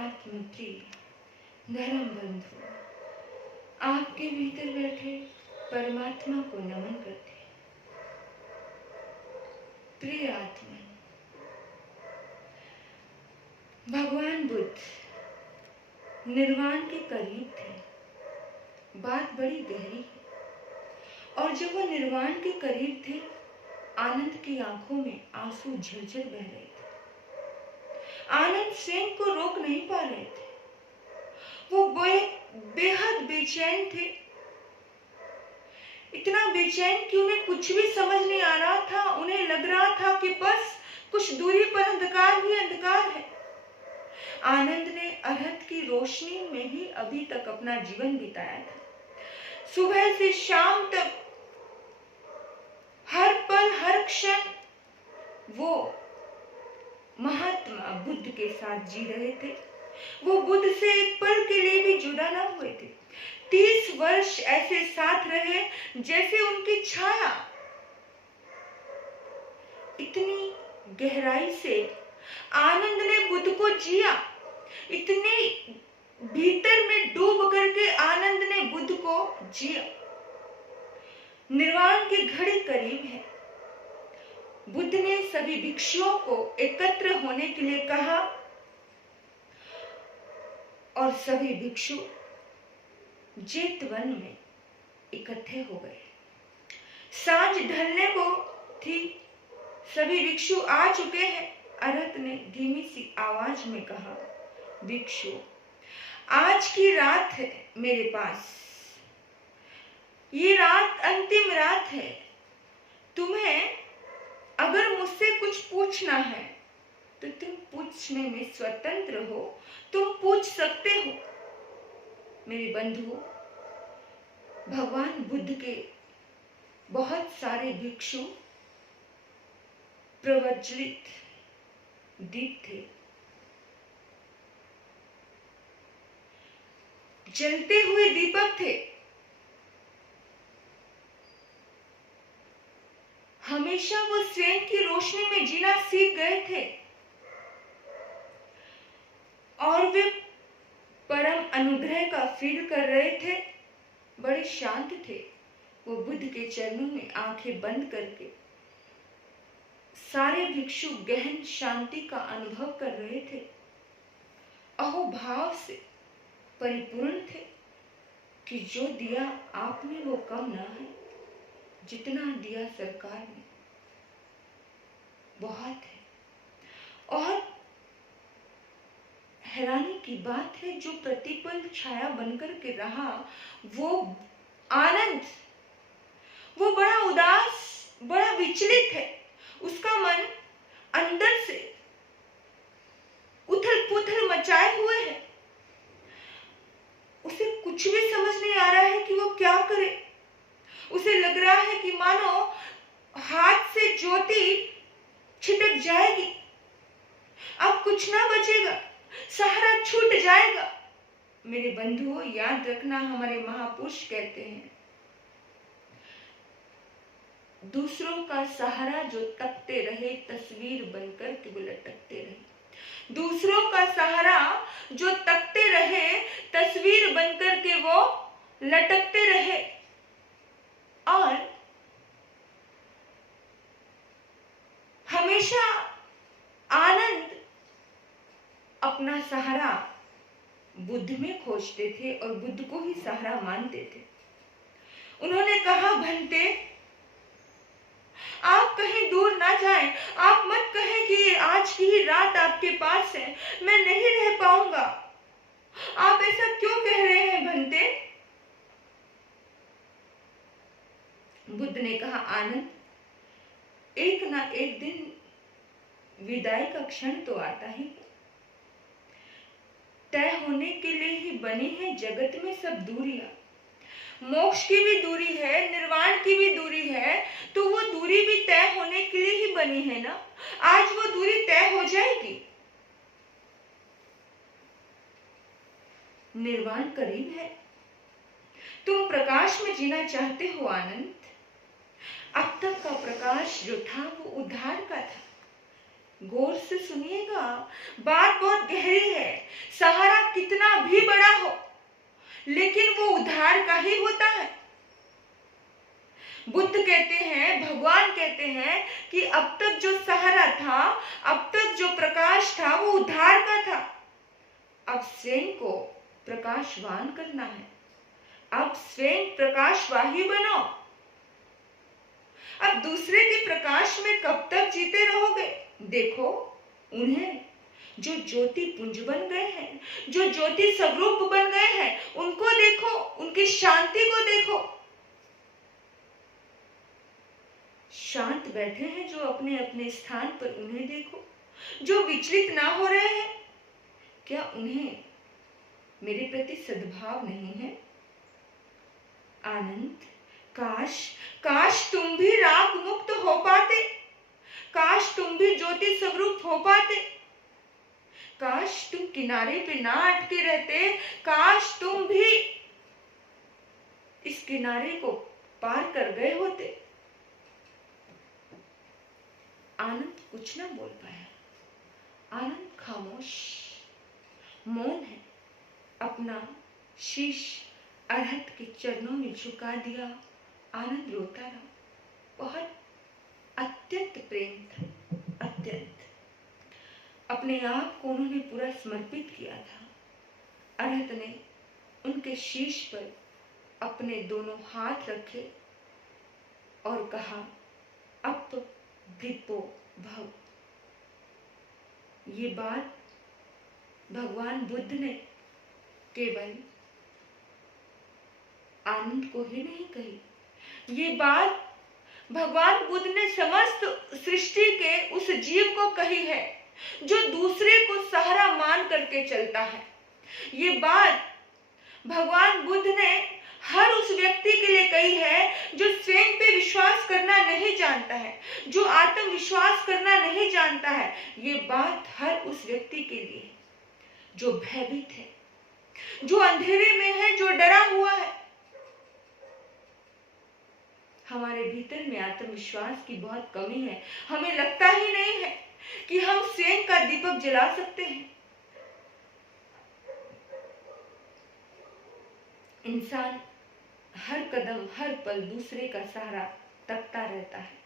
आत्मप्रिय धर्म बंधु, आपके भीतर बैठे परमात्मा को नमन करते हैं। प्रिय आत्मन, भगवान बुद्ध निर्वाण के करीब थे। बात बड़ी गहरी है। और जब वो निर्वाण के करीब थे, आनंद की आंखों में आंसू झरझर बह रहे थे। आनंद स्वयं को रोक नहीं पा रहे थे। वो बेहद बेचैन थे। इतना बेचैन कि उन्हें कुछ भी समझ नहीं आ रहा था। उन्हें लग रहा था कि बस कुछ दूरी पर अंधकार ही अंधकार है। आनंद ने अरहत की रोशनी में ही अभी तक अपना जीवन बिताया था। सुबह से शाम तक हर पल हर क्षण वो महात्मा बुद्ध के साथ जी रहे थे। वो बुद्ध से एक पल के लिए भी जुदा न हुए थे। 30 वर्ष ऐसे साथ रहे जैसे उनकी छाया। इतनी गहराई से आनंद ने बुद्ध को जिया। इतनी भीतर में डूब करके आनंद ने बुद्ध को जिया। निर्वाण की घड़ी करीब है। बुद्ध ने सभी भिक्षुओं को एकत्र होने के लिए कहा और सभी भिक्षु जेतवन में इकट्ठे हो गए। सांझ ढलने को थी। सभी भिक्षु आ चुके हैं। अरहत ने धीमी सी आवाज में कहा, भिक्षु, आज की रात है मेरे पास। ये रात अंतिम रात है। तुम्हें अगर मुझसे कुछ पूछना है तो तुम पूछने में स्वतंत्र हो। तुम पूछ सकते हो। मेरे बंधुओं, भगवान बुद्ध के बहुत सारे भिक्षु प्रज्वलित दीप थे। जलते हुए दीपक थे। हमेशा वो स्वयं की रोशनी में जीना सीख गए थे और वे परम अनुग्रह का फील कर रहे थे। बड़े शांत थे। वो बुद्ध के चरणों में आंखें बंद करके सारे भिक्षु गहन शांति का अनुभव कर रहे थे। अहोभाव से परिपूर्ण थे कि जो दिया आपने वो कम ना है, जितना दिया सरकार ने बहुत है। और हैरानी की बात है, जो प्रतिपल छाया बनकर के रहा वो आनंद, वो बड़ा उदास, बड़ा विचलित है। उसका मन अंदर से उथल पुथल मचाए हुए है। उसे कुछ भी समझ नहीं आ रहा है कि वो क्या करे। उसे लग रहा है कि मानो हाथ से ज्योति छिटक जाएगी। अब कुछ ना बचेगा, सहारा छूट जाएगा। मेरे बंधुओं, याद रखना, हमारे महापुरुष कहते हैं, दूसरों का सहारा जो तकते रहे तस्वीर बनकर के वो लटकते रहे। दूसरों का सहारा जो तकते रहे तस्वीर बनकर के वो लटकते रहे। और हमेशा आनंद अपना सहारा बुद्ध में खोजते थे और बुद्ध को ही सहारा मानते थे। उन्होंने कहा, भंते, आप कहीं दूर ना जाएं। आप मत कहें कि आज की ही रात आपके पास है, मैं नहीं रह पाऊंगा। आप ऐसा क्यों कह रहे हैं भंते? बुद्ध ने कहा, आनंद, एक ना एक दिन विदाई का क्षण तो आता ही। तय होने के लिए ही बनी है जगत में सब दूरियां। मोक्ष की भी दूरी है, निर्वाण की भी दूरी है, तो वो दूरी भी तय होने के लिए ही बनी है ना। आज वो दूरी तय हो जाएगी। निर्वाण करीब है। तुम प्रकाश में जीना चाहते हो आनंद। अब तक का प्रकाश जो था वो उद्धार का था। गौर से सुनिएगा, बात बहुत गहरी है। सहारा कितना भी बड़ा हो, लेकिन वो उद्धार का ही होता है। बुद्ध कहते हैं, भगवान कहते हैं कि अब तक जो सहारा था, अब तक जो प्रकाश था, वो उद्धार का था। अब स्वयं को प्रकाशवान करना है। अब स्वयं प्रकाशवाही बनो। अब दूसरे के प्रकाश में कब तक जीते रहोगे? देखो उन्हें जो ज्योति पुंज बन गए हैं, जो ज्योति स्वरूप बन गए हैं, उनको देखो, उनकी शांति को देखो। शांत बैठे हैं जो अपने अपने स्थान पर, उन्हें देखो। जो विचलित ना हो रहे हैं, क्या उन्हें मेरे प्रति सद्भाव नहीं है? आनंद, काश तुम भी राग मुक्त हो पाते, काश तुम भी ज्योति स्वरूप हो पाते, काश तुम किनारे पे ना अटके रहते, काश तुम भी इस किनारे को पार कर गए होते। आनंद कुछ ना बोल पाया। आनंद खामोश, मौन है। अपना शीश अरहत के चरणों में झुका दिया। आनंद रोता रहा। बहुत अत्यंत प्रेम था, अत्यंत। अपने आप को उन्होंने पूरा समर्पित किया था। अरहत ने उनके शीश पर अपने दोनों हाथ रखे और कहा, अप दीपो भव। ये बात भगवान बुद्ध ने केवल आनंद को ही नहीं कही, ये बात भगवान बुद्ध ने समस्त सृष्टि के उस जीव को कही है जो दूसरे को सहारा मान करके चलता है। ये बात भगवान बुद्ध ने हर उस व्यक्ति के लिए कही है जो स्वयं पे विश्वास करना नहीं जानता है, जो आत्मविश्वास करना नहीं जानता है। ये बात हर उस व्यक्ति के लिए है जो भयभीत है, जो अंधेरे में है, जो डरा हुआ है। हमारे भीतर में आत्मविश्वास की बहुत कमी है। हमें लगता ही नहीं है कि हम स्वयं का दीपक जला सकते हैं। इंसान हर कदम, हर पल दूसरे का सहारा तकता रहता है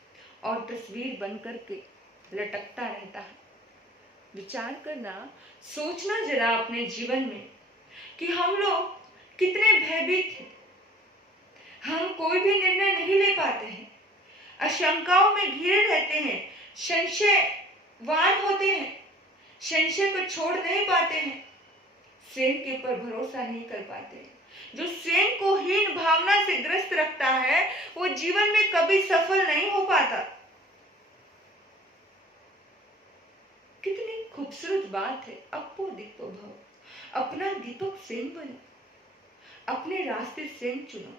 और तस्वीर बनकर के लटकता रहता है। विचार करना, सोचना जरा अपने जीवन में कि हम लोग कितने भयभीत हैं। हम कोई भी निर्णय नहीं ले पाते हैं, आशंकाओं में घिरे रहते हैं, संशयवान होते हैं, संशय को छोड़ नहीं पाते हैं, स्वयं के ऊपर भरोसा नहीं कर पाते। जो स्वयं को हीन भावना से ग्रस्त रखता है, वो जीवन में कभी सफल नहीं हो पाता। कितनी खूबसूरत बात है, अपो दीपो भव। अपना दीपक स्वयं बनो, अपने रास्ते स्वयं चुनो,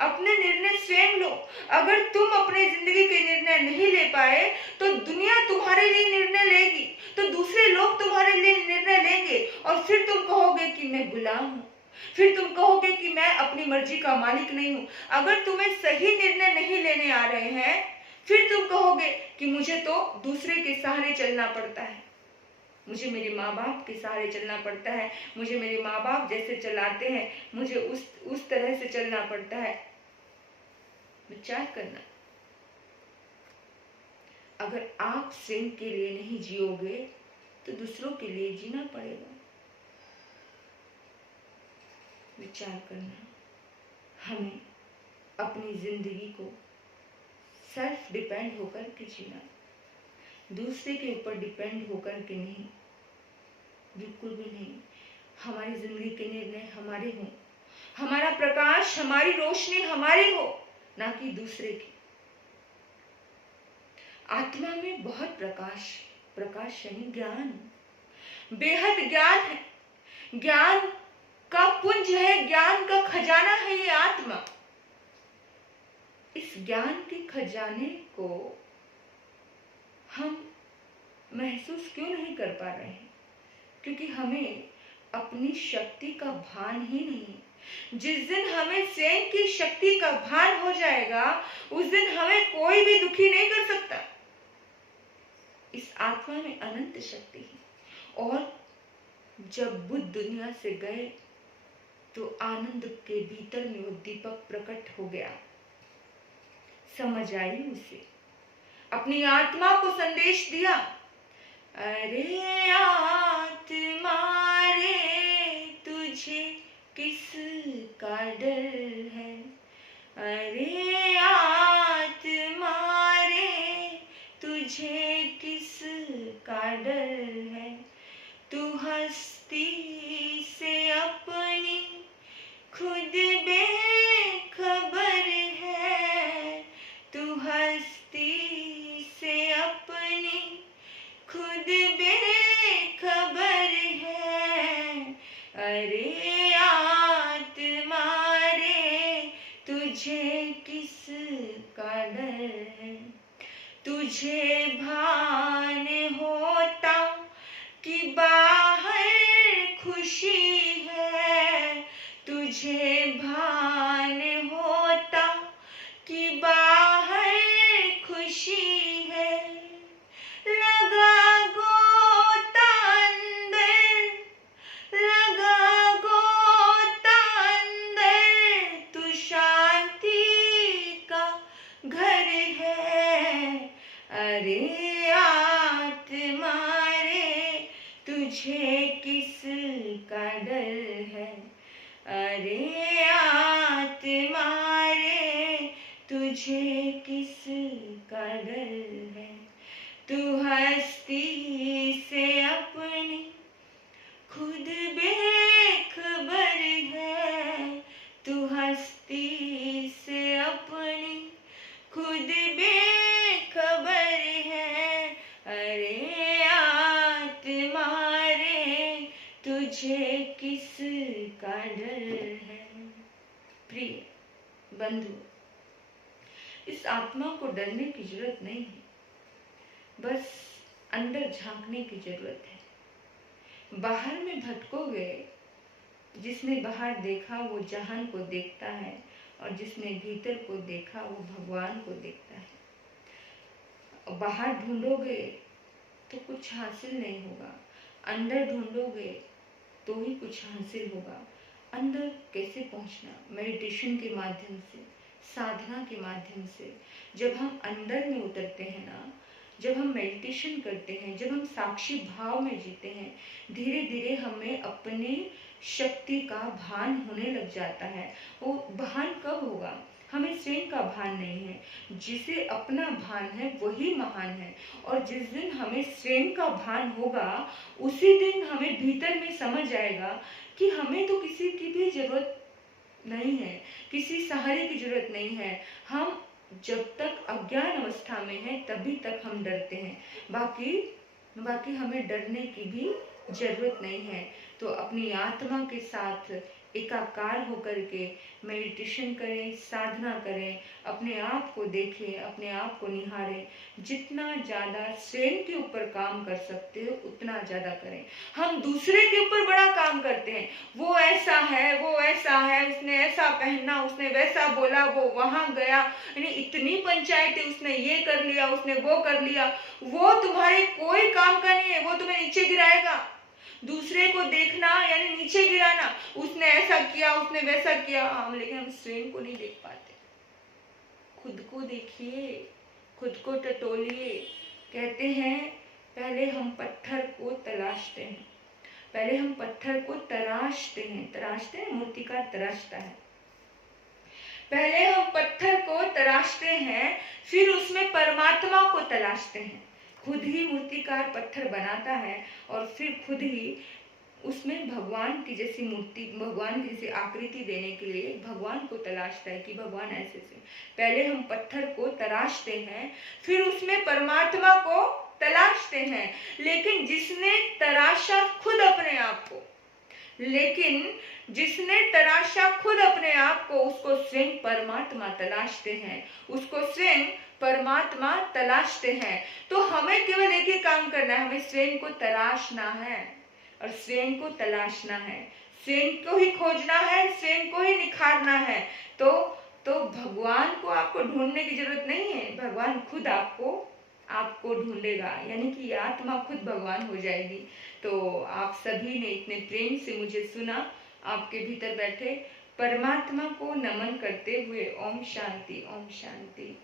अपने निर्णय स्वयं लो। अगर तुम अपने जिंदगी के निर्णय नहीं ले पाए तो दुनिया तुम्हारे लिए निर्णय लेगी, तो दूसरे लोग तुम्हारे लिए निर्णय लेंगे और फिर तुम कहोगे कि मैं गुलाम हूं, फिर तुम कहोगे कि मैं अपनी मर्जी का मालिक नहीं हूं। अगर तुम्हें सही निर्णय नहीं लेने आ रहे हैं, फिर तुम कहोगे कि मुझे तो दूसरे के सहारे चलना पड़ता है, मुझे मेरे माँ बाप के सहारे चलना पड़ता है, मुझे मेरे माँ बाप जैसे चलाते हैं मुझे उस तरह से चलना पड़ता है। विचार करना, अगर आप स्वयं के लिए नहीं जियोगे तो दूसरों के लिए जीना पड़ेगा। विचार करना, हमें अपनी जिंदगी को सेल्फ डिपेंड होकर के जीना, दूसरे के ऊपर डिपेंड होकर के नहीं, बिल्कुल भी नहीं। हमारी जिंदगी के निर्णय हमारे हों, हमारा प्रकाश, हमारी रोशनी हमारी हो, ना कि दूसरे की। आत्मा में बहुत प्रकाश यानी ज्ञान, बेहद ज्ञान है, ज्ञान का पुंज है, ज्ञान का खजाना है ये आत्मा। इस ज्ञान के खजाने को हम महसूस क्यों नहीं कर पा रहे हैं? क्योंकि हमें अपनी शक्ति का भान ही नहीं। जिस दिन हमें स्वयं की शक्ति का भान हो जाएगा, उस दिन हमें कोई भी दुखी नहीं कर सकता। इस आत्मा में अनंत शक्ति है। और जब बुद्ध दुनिया से गए तो आनंद के भीतर में वो दीपक प्रकट हो गया। समझ आई उसे, अपनी आत्मा को संदेश दिया, अरे आत्मा रे तुझे किसका डर है, अरे आत्मा रे तुझे किसका डर है, तू हस्ती से अपनी खुद बेखबर है, तू हस्ती से अपनी खुद बेखबर है, अरे आत्मा रे तुझे किसका डर है, तुझे भान होता कि बाहर खुशी है, तुझे भान होता कि बाहर खुशी है, लगा गोता अंदर, लगा गोता अंदर, तू शांति का घर है, अरे आत्मा रे तुझे किसका डर है, अरे आत्मा रे तुझे किसका डर है, तू हस्ती से अपनी खुद बेखबर है, तू हस्ती से अपनी खुद बेखबर है, अरे आत्मा रे तुझे किसका डर है। प्रिय बंधु, इस आत्मा को डरने की जरूरत नहीं है, बस अंदर झांकने की जरूरत है। बाहर में भटकोगे, जिसने बाहर देखा वो जहान को देखता है, और जिसने भीतर को देखा वो भगवान को देखता है। बाहर ढूंढोगे तो कुछ हासिल नहीं होगा, अंदर ढूंढोगे तो ही कुछ हासिल होगा। अंदर कैसे पहुंचना? मेडिटेशन के माध्यम से, साधना के माध्यम से। जब हम अंदर में उतरते हैं ना, जब हम मेडिटेशन करते हैं, जब हम साक्षी भाव में जीते हैं, धीरे धीरे हमें अपने शक्ति का भान होने लग जाता है। वो भान कब होगा? हमें स्वयं का भान नहीं है, जिसे अपना भान है वही महान है। और जिस दिन हमें स्वयं का भान होगा, उसी दिन हमें भीतर में समझ आएगा कि हमें तो किसी की भी जरूरत नहीं है, किसी सहारे की जरूरत नहीं है। हम जब तक अज्ञान अवस्था में हैं तभी तक हम डरते हैं, बाकी हमें डरने की भी जरूरत नहीं है। तो अपनी आत्मा के साथ एकाकार होकर के मेडिटेशन करें, साधना करें, अपने आप को देखें, अपने आप को निहारें। जितना ज़्यादा स्वयं के ऊपर काम कर सकते हो उतना ज़्यादा करें। हम दूसरे के ऊपर बड़ा काम करते हैं, वो ऐसा है, वो ऐसा है, उसने ऐसा पहना, उसने वैसा बोला, वो वहाँ गया, यानी इतनी पंचायतें, उसने ये कर लिया, उसने वो कर लिया। वो तुम्हारे कोई काम का नहीं है, वो तुम्हें नीचे गिराएगा। दूसरे को देखना यानी नीचे गिराना, उसने ऐसा किया, उसने वैसा किया। हम लेकिन हम स्वयं को नहीं देख पाते। खुद को देखिए, खुद को टटोलिए। कहते हैं पहले हम पत्थर को तलाशते हैं, पहले हम पत्थर को तराशते हैं, मूर्तिकार तराशता है। पहले हम पत्थर को तराशते हैं, फिर उसमें परमात्मा को तलाशते हैं। खुद ही मूर्तिकार पत्थर बनाता है और फिर खुद ही उसमें भगवान की जैसी मूर्ति, भगवान की जैसी आकृति देने के लिए भगवान को तलाशता है कि भगवान ऐसे से। पहले हम पत्थर को तराशते हैं, फिर उसमें परमात्मा को तलाशते हैं। लेकिन जिसने तराशा खुद अपने आप को, उसको स्वयं परमात्मा तलाशते हैं, उसको स्वयं परमात्मा तलाशते हैं। तो हमें केवल एक ही काम करना है, हमें स्वयं को तराशना है और स्वयं को तलाशना है, स्वयं को ही खोजना है, स्वयं को ही निखारना है। तो भगवान को आपको ढूंढने की जरूरत नहीं है, भगवान खुद आपको आपको ढूंढेगा, यानी कि ये आत्मा खुद भगवान हो जाएगी। तो आप सभी ने इतने प्रेम से मुझे सुना, आपके भीतर बैठे परमात्मा को नमन करते हुए ओम शांति, ओम शांति।